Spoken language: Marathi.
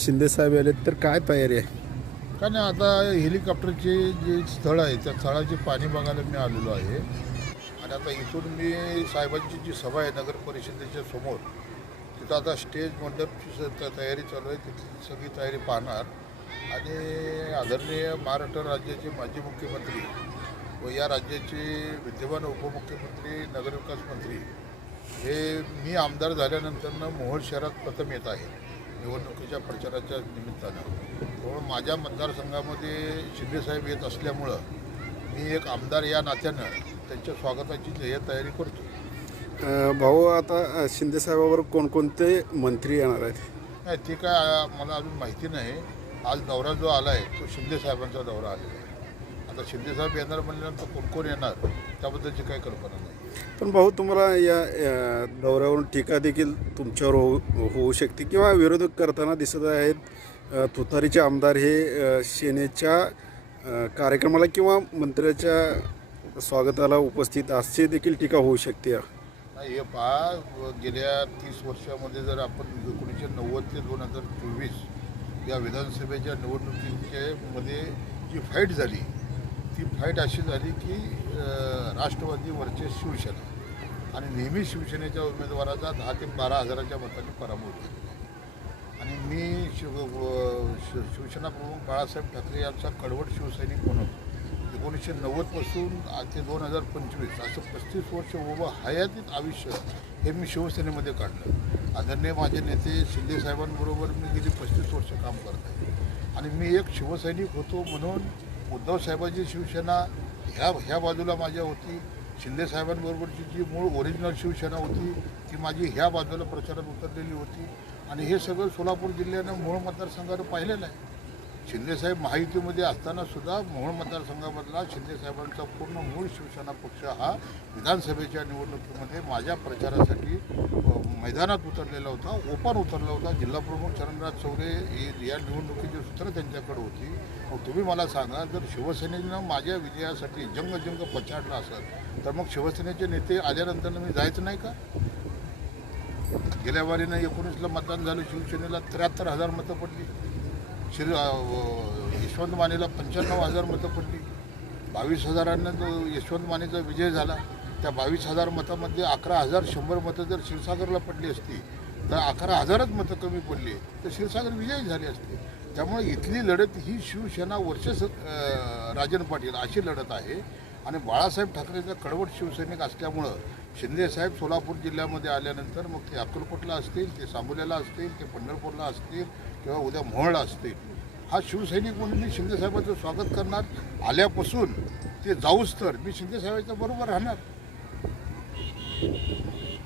शिंदे साहेब आले तर काय तयारी आहे का नाही आता हेलिकॉप्टरचे जे स्थळ आहे त्या स्थळाचे पाणी बघायला मी आलेलो आहे आणि आता इथून मी साहेबांची जी सभा आहे नगर परिषदेच्या समोर तिथं आता स्टेज मंडपची तयारी चालू आहे तिथली सगळी तयारी पाहणार आणि आदरणीय महाराष्ट्र राज्याचे माजी मुख्यमंत्री व या राज्याचे विद्यमान उपमुख्यमंत्री नगरविकास मंत्री हे मी आमदार झाल्यानंतरनं मोहोळ शहरात प्रथम येत आहे निवडणुकीच्या प्रचाराच्या निमित्तानं त्यामुळे माझ्या मतदारसंघामध्ये शिंदेसाहेब येत असल्यामुळं मी एक आमदार या नात्यानं त्यांच्या स्वागताची तयारी करतो भाऊ आता शिंदेसाहेबावर कोणकोणते मंत्री येणार आहेत नाही ते काय मला अजून माहिती नाही आज दौरा जो आला आहे तो शिंदेसाहेबांचा दौरा आलेला आहे आता शिंदेसाहेब येणार म्हणल्यानंतर कोण कोण येणार त्याबद्दलची काही कल्पना नाही पण भाऊ तुम्हाला या, दौऱ्यावरून टीका देखील तुमच्यावर होऊ होऊ शकते किंवा विरोधक करताना दिसत आहेत तुतारीचे आमदार हे सेनेच्या कार्यक्रमाला किंवा मंत्र्याच्या स्वागताला उपस्थित असे देखील टीका होऊ शकते हे पहा गेल्या तीस वर्षामध्ये जर आपण एकोणीसशे नव्वद ते दोन हजार चोवीस या विधानसभेच्या निवडणुकीच्या मध्ये जी फाईट झाली ती फाईट अशी झाली की राष्ट्रवादी वरचे शिवसेना आणि नेहमी शिवसेनेच्या उमेदवाराचा दहा ते बारा हजाराच्या मताने पराभव झाला आणि मी शिव शिवसेना प्रमुख बाळासाहेब ठाकरे यांचा कडवट शिवसैनिक म्हणून एकोणीसशे नव्वदपासून ते दोन हजार पंचवीस असं पस्तीस वर्ष उभं हयातीत आयुष्य हे मी शिवसेनेमध्ये काढलं आदरणीय माझे नेते शिंदेसाहेबांबरोबर मी गेली पस्तीस वर्ष काम करत आहे आणि मी एक शिवसैनिक होतो म्हणून उद्धव साहेबांची शिवसेना ह्या ह्या बाजूला माझ्या होती शिंदे साहेबांबरोबरची जी मूळ ओरिजिनल शिवसेना होती ती माझी ह्या बाजूला प्रचारात उतरलेली होती आणि हे सगळं सोलापूर जिल्ह्यानं मूळ मतदारसंघानं पाहिलेलं आहे शिंदेसाहेब माहितीमध्ये असताना सुद्धा मोहोळ मतदारसंघामधला शिंदेसाहेबांचा पूर्ण मूळ शिवसेना पक्ष हा विधानसभेच्या निवडणुकीमध्ये माझ्या प्रचारासाठी मैदानात उतरलेला होता ओपन उतरला होता जिल्हाप्रमुख चरणराज चौरे या निवडणुकीची सूत्र त्यांच्याकडे होती तुम्ही मला सांगा जर शिवसेनेनं माझ्या विजयासाठी जंग जंग पछाडला असेल तर मग शिवसेनेचे नेते आल्यानंतर मी जायचं नाही का गेल्या वारीनं एकोणीसला मतदान झालं शिवसेनेला त्र्याहत्तर हजार मतं पडली श्री यशवंत मानेला पंच्याण्णव हजार मतं पडली बावीस हजारांना जो यशवंत मानेचा विजय झाला त्या बावीस हजार मतामध्ये अकरा हजार शंभर मतं जर क्षीरसागरला पडली असती तर अकरा हजारच मतं कमी पडली तर क्षीरसागर विजयी झाले असते त्यामुळे इथली लढत ही शिवसेना वर्षस राजन पाटील अशी लढत आहे आणि बाळासाहेब ठाकरेचा कडवट शिवसैनिक असल्यामुळं शिंदेसाहेब सोलापूर जिल्ह्यामध्ये आल्यानंतर मग ते अक्कलकोटला असतील ते सांगोल्याला असतील ते पंढरपूरला असतील किंवा उद्या मोहळ असते हा शिवसैनिक म्हणून मी शिंदेसाहेबांचं स्वागत करणार आल्यापासून ते जाऊच तर मी शिंदेसाहेबांच्या बरोबर राहणार